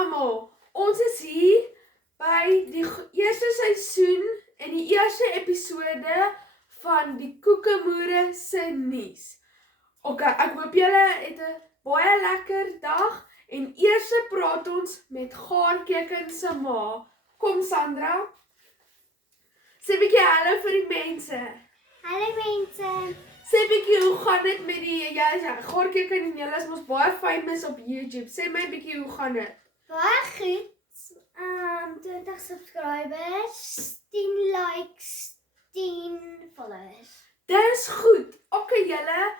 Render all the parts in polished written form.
almal, ons is hier by die eerste seisoen en die eerste episode van die Koekemoere se nuus. Ok, ek hoop julle het 'n baie lekker dag en eers praat ons met Gaarkeken se ma. Kom Sandra, sê 'n bietjie hallo vir die mense. Hallo mense. Sê 'n bietjie hoe gaan dit met die Gaarkeken en julle is mos baie famous op YouTube. Sê my 'n bietjie hoe gaan dit? Baie goed. 20 subscribers, 10 likes, 10 followers. Dis goed. Ok julle,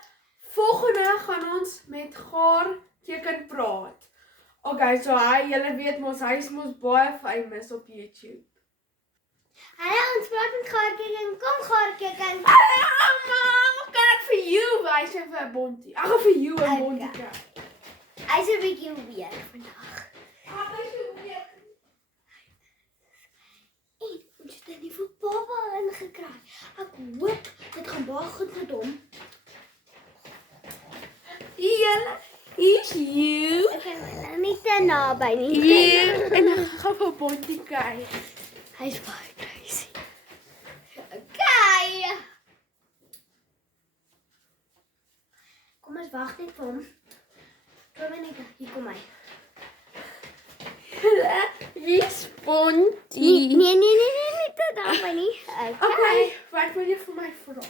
volgende gaan ons met Gaarkeken praat. Ok, so julle weet mos, hy is mos baie famous op YouTube. Hallo, ons praat met Gaarkeken. Kom Gaarkeken. Hallo mamma, kan ek vir jou wys en vir 'n bontie? Ek gaan vir jou 'n bontie kry. Hy's 'n bietjie weer vandag. Ek is so weer. En ons het 'n nuwe baba ingekry. Ek hoop dit gaan baie goed met hom. Julle, hier's jou. Ek kan hulle nie te naby nie. Hier, en ek gaan vir 'n bontie kry. Hy's baie crazy. Okay. Kom ons wag net vir hom. Kom net, hier kom hy. Wie's bontie? Nee, te naby nie. Okay, wat wil jy vir my vra?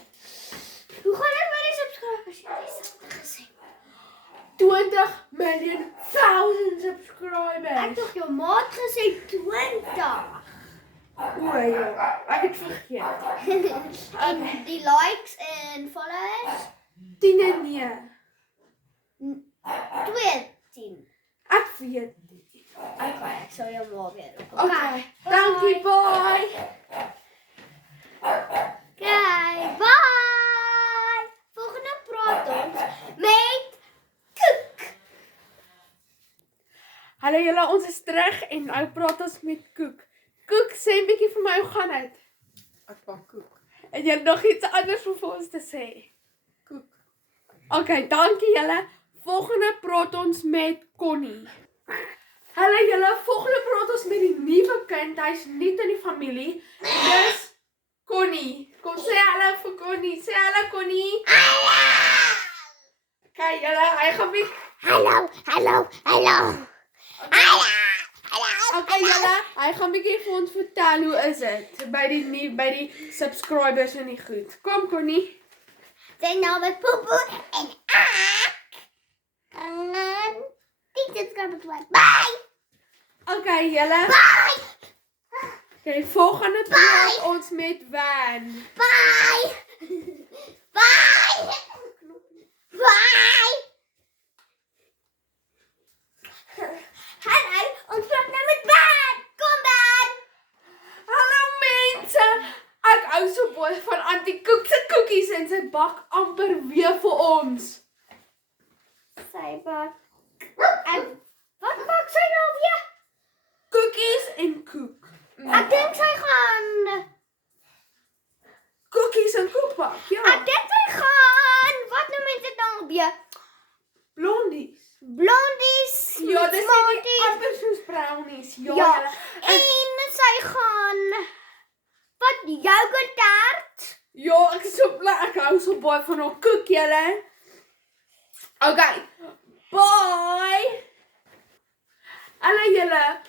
Hoe gaan dit met die subscribers? Jy het gesê. 20 miljoen subscribers. Ek tog jou maat gesê 20. O ja, ek het vergeet. En die likes en followers 10 en 9. 210. Ek weet dit. Okay, ek sal jou maar weer op. Okay, dankie, bye. Okay, bye. Volgende praat ons met Koek. Hallo julle, ons is terug en nou praat ons met Koek. Koek, sê 'n bietjie vir my, hoe gaan dit? Ek maak koek. En jy het nog iets anders vir ons te sê? Koek. Okay, dankie julle. Volgende praat ons met Connie. Hallo julle, volgende praat ons met die nuwe kind. Hy's nuut in die familie. Dis Connie. Kom sê hallo vir Connie. Sê hallo Connie. Hallo. Kyk julle, hy gaan weer. Hallo. Okay julle, hy gaan bietjie vir ons vertel hoe is dit by die subscribers en die goed. Kom Connie. Sy naam is Poepoe en ek gaan die subscribers wat. Bye. Okay julle. Bye. Okay, volgende praat ons met Van. Bye. Bye. Bye. Hallo, ons praat nou met Ben. Kom Ben. Hallo mense. Ek hou so baie van Auntie Koek se koekies en sy bak amper weer vir ons. Sy bak. En wat maak sy nou weer? Koekies en koek. Ek dink sy gaan. Koekies en koekbak. Ja. Ek dink sy gaan. Wat noem mense dit nou weer? Blondies. Blondies. Ja, dis smarties. nie amper soos brownies. Ja. Ja. julle. En sy gaan. Wat yoghurtert? Ja, ek is so bly. Ek hou so baie van haar koek julle. Okay. Bye. Hallo julle.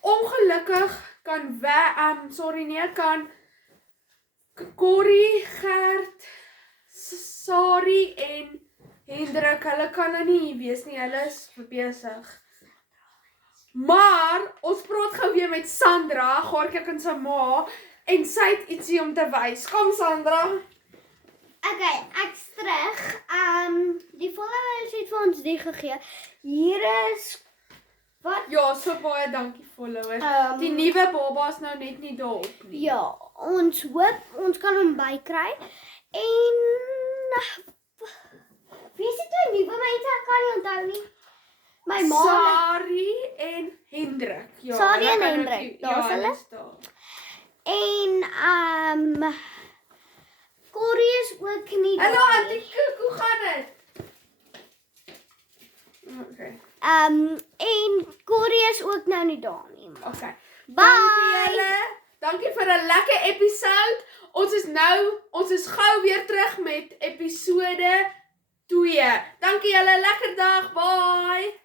Ongelukkig kan kan Corrie, Gert, Sari en Hendrik, hulle kan nou nie hier wees nie, hulle is besig. Maar ons praat gou weer met Sandra, Gaarkeken se ma, en sy het ietsie om te wys. Kom Sandra. Okay, ek's terug. Die followers het vir ons die gegee. Hier is wat? Ja, so baie dankie followers. Die nuwe baba is nou net nie daarop nie. Ja, ons hoop ons kan hom bykry. En wie is die nuwe mense? Ek kan nie onthou nie. My ma. Sari en Hendrik. Ja, Sari hulle en kan ook Hendrik, nie- daar's ja, hulle. is daar. En Corrie is ook nie Hallo daar nie. Auntie Koek, hoe gaan dit? Okay. En Corrie storie is ook nou nie daar nie. Okay. Bye! Dankie julle. Dankie vir 'n lekker episode. Ons is gou weer terug met episode 2. Dankie julle, lekker dag. Bye.